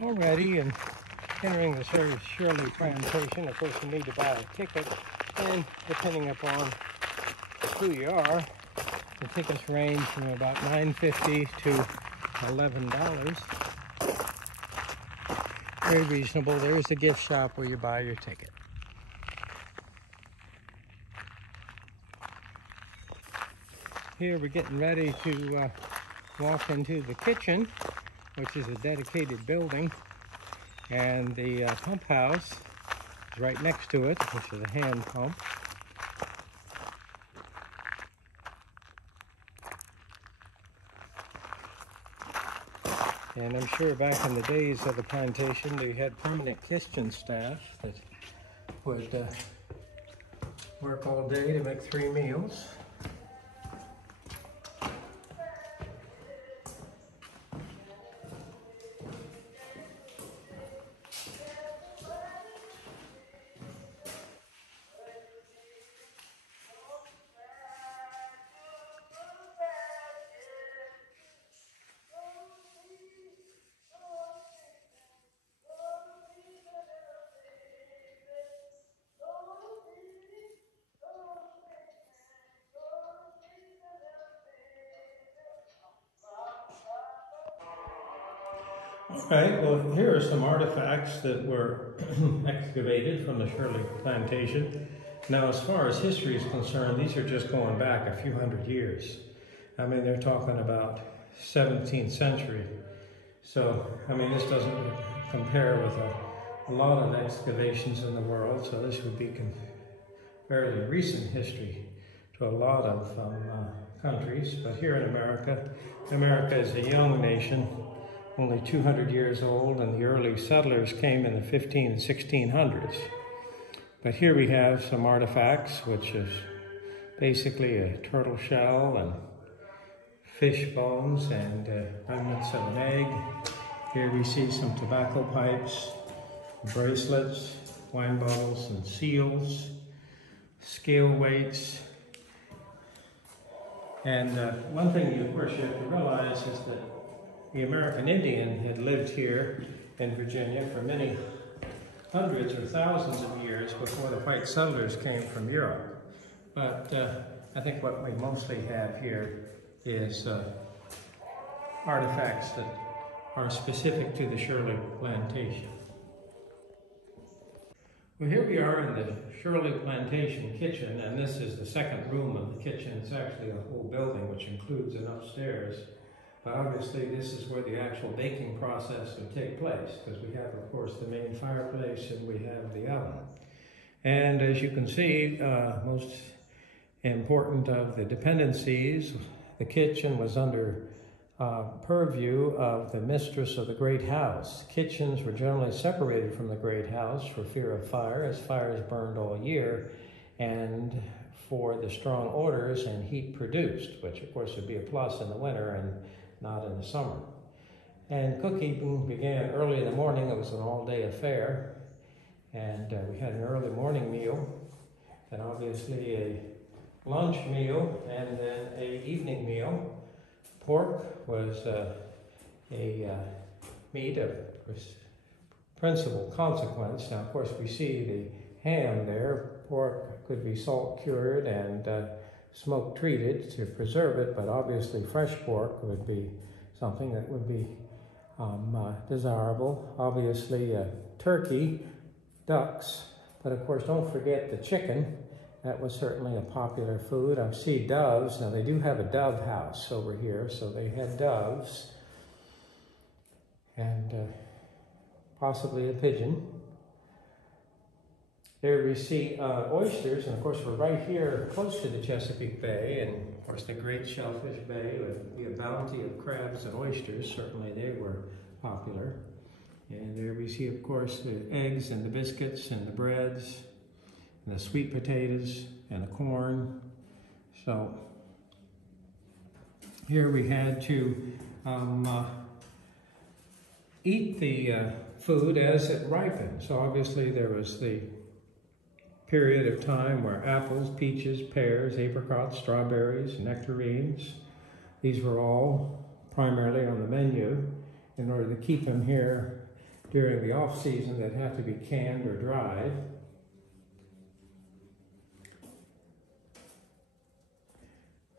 Alrighty, and entering the Shirley Plantation, of course you need to buy a ticket, and depending upon who you are, the tickets range from about $9.50 to $11. Very reasonable. There's a gift shop where you buy your ticket. Here we're getting ready to walk into the kitchen, which is a dedicated building, and the pump house is right next to it, which is a hand pump. And I'm sure back in the days of the plantation, they had permanent kitchen staff that would work all day to make 3 meals. Okay, well, here are some artifacts that were excavated from the Shirley Plantation. Now, as far as history is concerned, these are just going back a few hundred years. I mean, they're talking about 17th century. So, I mean, this doesn't compare with a lot of excavations in the world, so this would be fairly recent history to a lot of countries. But here in America, America is a young nation, only 200 years old, and the early settlers came in the 1500s and 1600s. But here we have some artifacts, which is basically a turtle shell and fish bones and remnants of an egg. Here we see some tobacco pipes, bracelets, wine bottles and seals, scale weights. And one thing, of course, you have to realize is that the American Indian had lived here in Virginia for many hundreds or thousands of years before the white settlers came from Europe. But I think what we mostly have here is artifacts that are specific to the Shirley Plantation. Well, here we are in the Shirley Plantation kitchen, and this is the second room of the kitchen. It's actually a whole building, which includes an upstairs. But obviously, this is where the actual baking process would take place, because we have, of course, the main fireplace and we have the oven. And as you can see, most important of the dependencies, the kitchen was under purview of the mistress of the great house. Kitchens were generally separated from the great house for fear of fire, as fires burned all year, and for the strong odors and heat produced, which of course would be a plus in the winter and not in the summer. And cooking began early in the morning. It was an all-day affair, and we had an early morning meal, and obviously a lunch meal, and then an evening meal. Pork was a meat of principal consequence. Now, of course, we see the ham there. Pork could be salt cured and smoke treated to preserve it, but obviously fresh pork would be something that would be desirable. Obviously turkey, ducks, but of course don't forget the chicken. That was certainly a popular food. I see doves. Now they do have a dove house over here, so they had doves and possibly a pigeon. There we see oysters, and of course we're right here close to the Chesapeake Bay, and of course the Great Shellfish Bay with the bounty of crabs and oysters. Certainly they were popular. And there we see, of course, the eggs and the biscuits and the breads and the sweet potatoes and the corn. So here we had to eat the food as it ripened. So obviously there was the period of time where apples, peaches, pears, apricots, strawberries, nectarines, these were all primarily on the menu in order to keep them here during the off season that have to be canned or dried.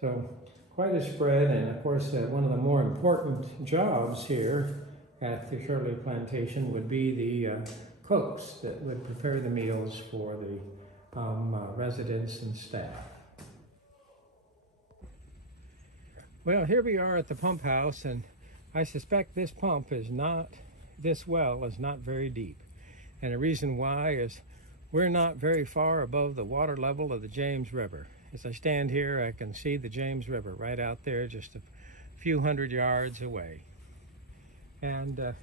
So quite a spread, and of course one of the more important jobs here at the Shirley Plantation would be the cooks that would prepare the meals for the residents and staff. Well, here we are at the pump house, and I suspect this well is not very deep. And the reason why is we're not very far above the water level of the James River. As I stand here, I can see the James River right out there, just a few hundred yards away. And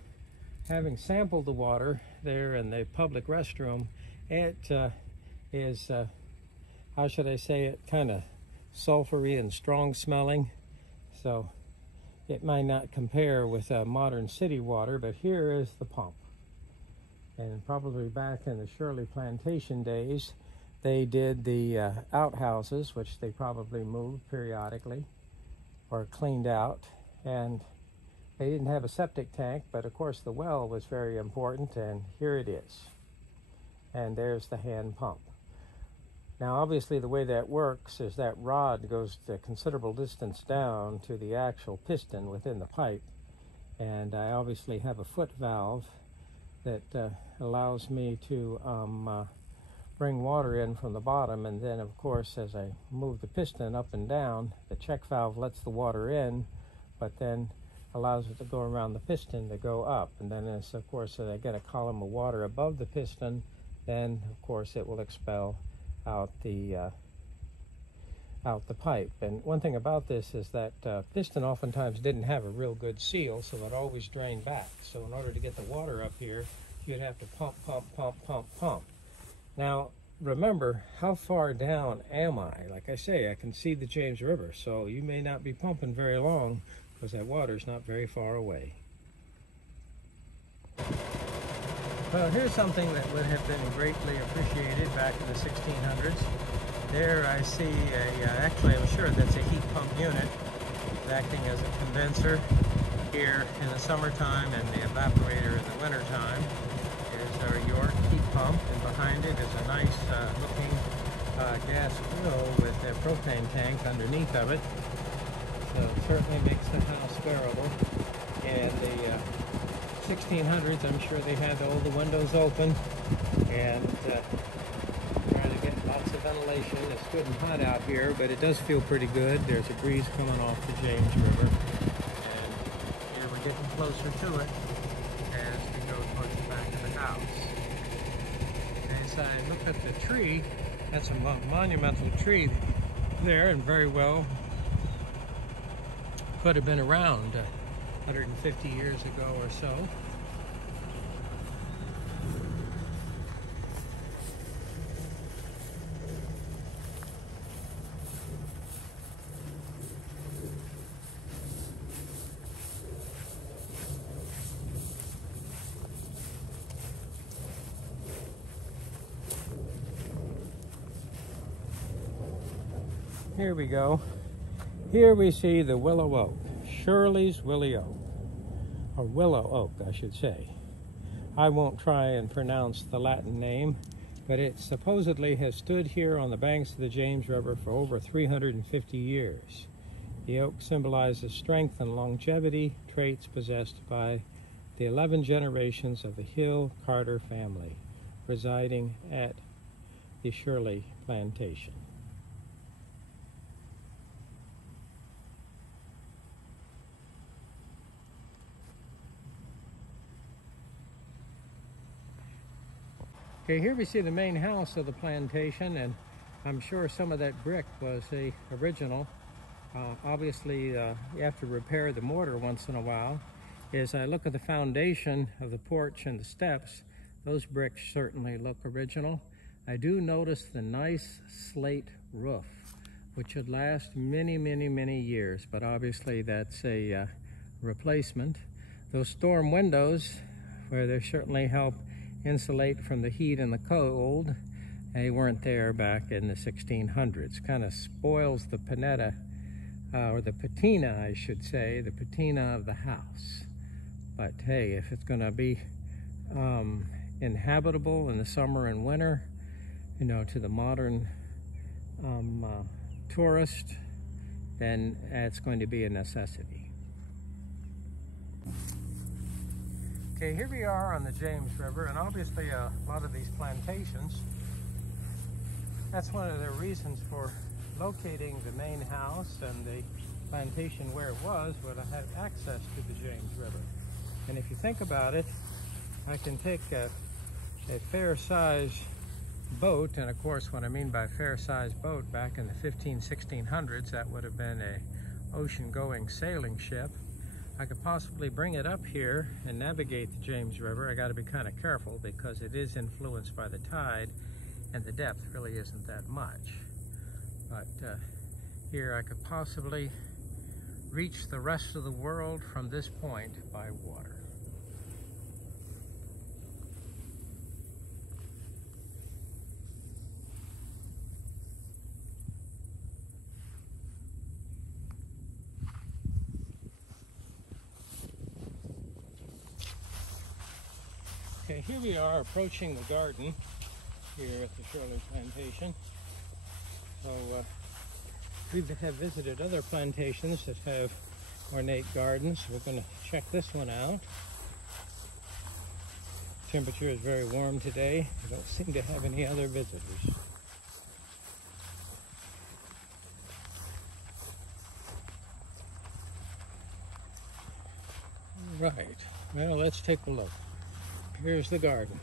having sampled the water there in the public restroom, it is, how should I say it, kind of sulfury and strong smelling. So it might not compare with modern city water, but here is the pump. And probably back in the Shirley Plantation days, they did the outhouses, which they probably moved periodically or cleaned out. And they didn't have a septic tank, but of course the well was very important, and here it is. And there's the hand pump. Now obviously the way that works is that rod goes a considerable distance down to the actual piston within the pipe, and I obviously have a foot valve that allows me to bring water in from the bottom, and then of course as I move the piston up and down, the check valve lets the water in, but then allows it to go around the piston to go up. And then as of course I get a column of water above the piston, then of course it will expel out the pipe. And one thing about this is that piston oftentimes didn't have a real good seal, so it always drained back. So in order to get the water up here, you'd have to pump, pump, pump, pump, pump. Now remember, how far down am I? Like I say, I can see the James River, so you may not be pumping very long because that water's not very far away. Well, here's something that would have been greatly appreciated back in the 1600s. There I see actually I'm sure that's a heat pump unit acting as a condenser here in the summertime and the evaporator in the wintertime. Here's our York heat pump, and behind it is a nice looking gas grill with a propane tank underneath of it. So it certainly makes the house bearable. And the 1600s, I'm sure they had all the windows open and trying to get lots of ventilation. It's good and hot out here, but it does feel pretty good. There's a breeze coming off the James River, and here we're getting closer to it as we go towards the back of the house. As I look at the tree, that's a monumental tree there, and very well could have been around 150 years ago or so. Here we go. Here we see the willow oak, Shirley's willow oak, or willow oak, I should say. I won't try and pronounce the Latin name, but it supposedly has stood here on the banks of the James River for over 350 years. The oak symbolizes strength and longevity, traits possessed by the 11 generations of the Hill Carter family residing at the Shirley Plantation. Okay, here we see the main house of the plantation, and I'm sure some of that brick was the original. Obviously, you have to repair the mortar once in a while. As I look at the foundation of the porch and the steps, those bricks certainly look original. I do notice the nice slate roof, which should last many, many, many years, but obviously that's a replacement. Those storm windows, where they certainly help insulate from the heat and the cold, they weren't there back in the 1600s. Kind of spoils the panetta, or the patina, I should say, the patina of the house. But hey, if it's going to be inhabitable in the summer and winter, you know, to the modern tourist, then it's going to be a necessity. Okay, here we are on the James River, and obviously a lot of these plantations, that's one of the reasons for locating the main house and the plantation where it was, would have access to the James River. And if you think about it, I can take a fair-sized boat, and of course what I mean by fair-sized boat, back in the 1600s, that would have been a ocean-going sailing ship. I could possibly bring it up here and navigate the James River. I got to be kind of careful because it is influenced by the tide, and the depth really isn't that much. But here I could possibly reach the rest of the world from this point by water. Okay, here we are approaching the garden here at the Shirley Plantation. So we have visited other plantations that have ornate gardens. We're going to check this one out. Temperature is very warm today. We don't seem to have any other visitors. Right, well, let's take a look. Here's the garden.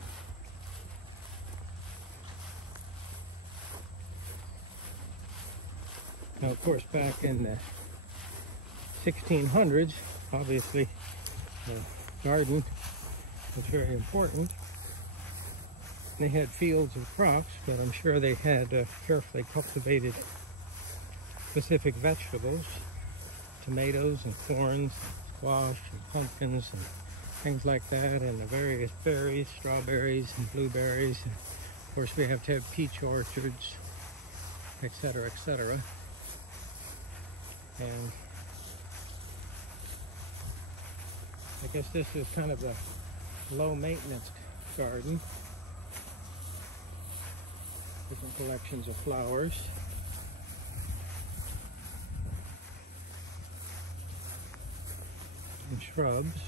Now, of course, back in the 1600s, obviously, the garden was very important. They had fields of crops, but I'm sure they had carefully cultivated specific vegetables, tomatoes and corns, squash and pumpkins and things like that, and the various berries, strawberries and blueberries. And of course, we have to have peach orchards, etc., etc. And I guess this is kind of a low-maintenance garden. Different collections of flowers. And shrubs.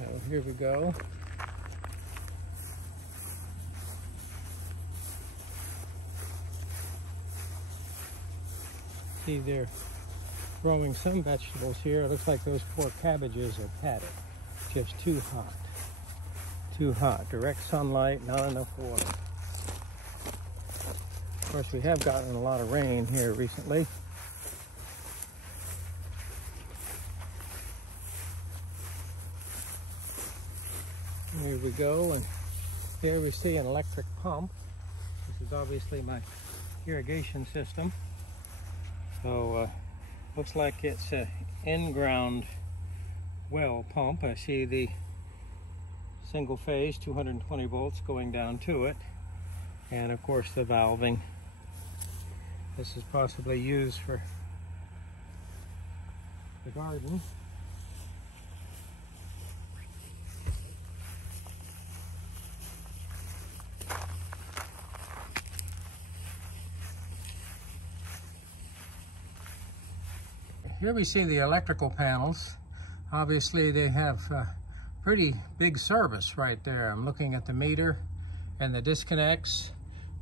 Now here we go. See, they're growing some vegetables here. It looks like those poor cabbages are padded. Just too hot. Too hot. Direct sunlight, not enough water. Of course, we have gotten a lot of rain here recently. Here we go, and here we see an electric pump. This is obviously my irrigation system. So, looks like it's an in-ground well pump. I see the single phase 220 volts going down to it, and of course the valving. This is possibly used for the garden. Here we see the electrical panels. Obviously they have pretty big service right there. I'm looking at the meter and the disconnects.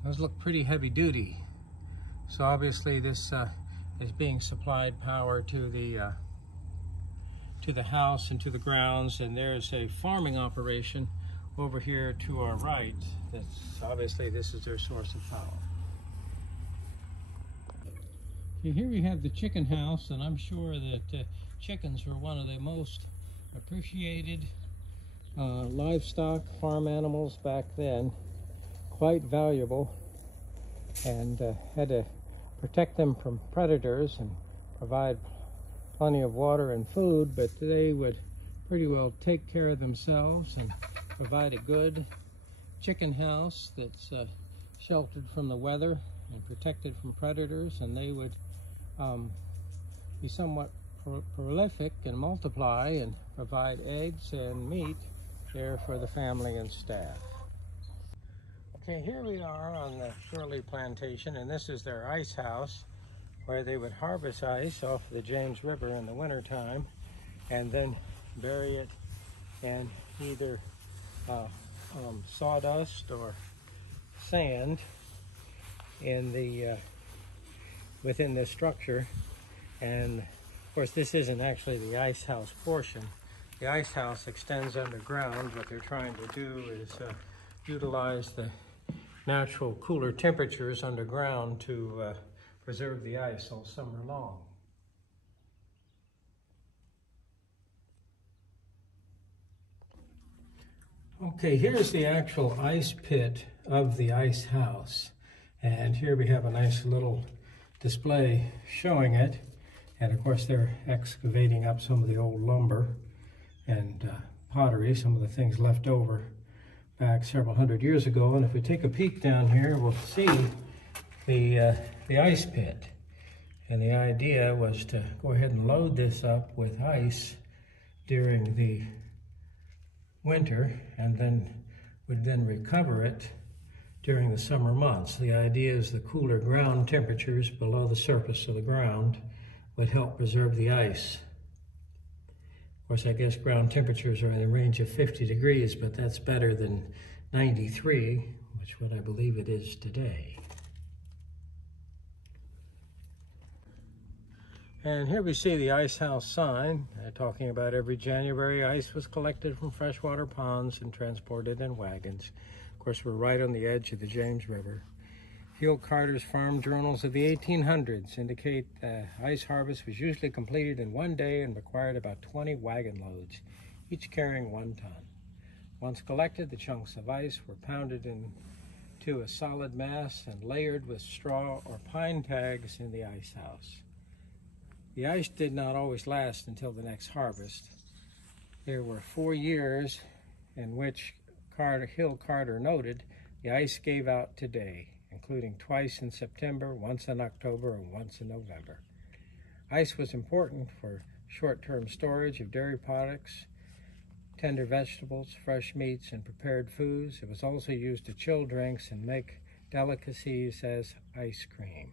Those look pretty heavy duty. So obviously this is being supplied power to the house and to the grounds, and there's a farming operation over here to our right. That's obviously this is their source of power. Here we have the chicken house, and I'm sure that chickens were one of the most appreciated livestock farm animals back then. Quite valuable, and had to protect them from predators and provide plenty of water and food, but they would pretty well take care of themselves and provide a good chicken house that's sheltered from the weather and protected from predators, and they would be somewhat prolific and multiply and provide eggs and meat there for the family and staff. Okay, here we are on the Shirley Plantation, and this is their ice house where they would harvest ice off the James River in the wintertime and then bury it in either sawdust or sand in the within this structure. And of course, this isn't actually the ice house portion. The ice house extends underground. What they're trying to do is utilize the natural cooler temperatures underground to preserve the ice all summer long. Okay, here's the actual ice pit of the ice house. And here we have a nice little display showing it. And of course, they're excavating up some of the old lumber and pottery, some of the things left over back several hundred years ago. And if we take a peek down here, we'll see the ice pit. And the idea was to go ahead and load this up with ice during the winter, and then would then recover it during the summer months. The idea is the cooler ground temperatures below the surface of the ground would help preserve the ice. Of course, I guess ground temperatures are in the range of 50 degrees, but that's better than 93, which is what I believe it is today. And here we see the ice house sign, talking about every January ice was collected from freshwater ponds and transported in wagons. Of course, we're right on the edge of the James River. Field Carter's farm journals of the 1800s indicate the ice harvest was usually completed in one day and required about 20 wagon loads, each carrying 1 ton. Once collected, the chunks of ice were pounded into a solid mass and layered with straw or pine tags in the ice house. The ice did not always last until the next harvest. There were 4 years in which Hill Carter noted the ice gave out today, including twice in September, once in October, and once in November. Ice was important for short-term storage of dairy products, tender vegetables, fresh meats, and prepared foods. It was also used to chill drinks and make delicacies as ice cream.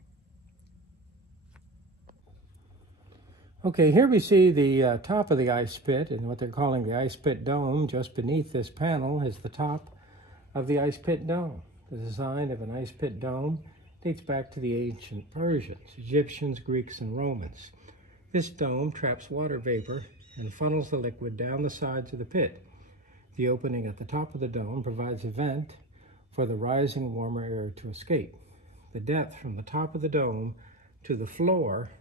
Okay, here we see the top of the ice pit and what they're calling the ice pit dome. Just beneath this panel is the top of the ice pit dome. The design of an ice pit dome dates back to the ancient Persians, Egyptians, Greeks, and Romans. This dome traps water vapor and funnels the liquid down the sides of the pit. The opening at the top of the dome provides a vent for the rising warmer air to escape. The depth from the top of the dome to the floor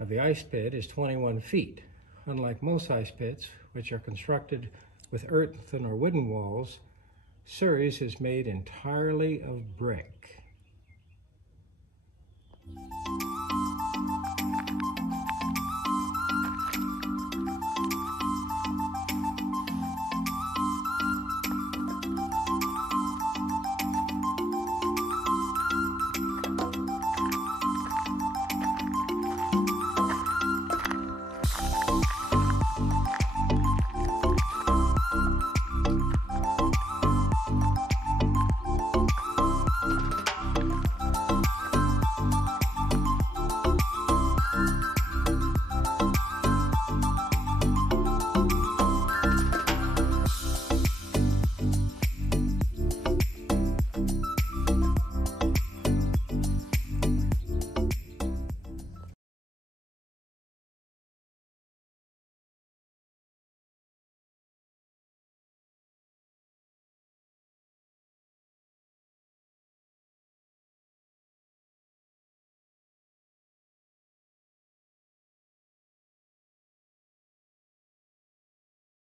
of the ice pit is 21 feet. Unlike most ice pits, which are constructed with earthen or wooden walls, Surrey's is made entirely of brick.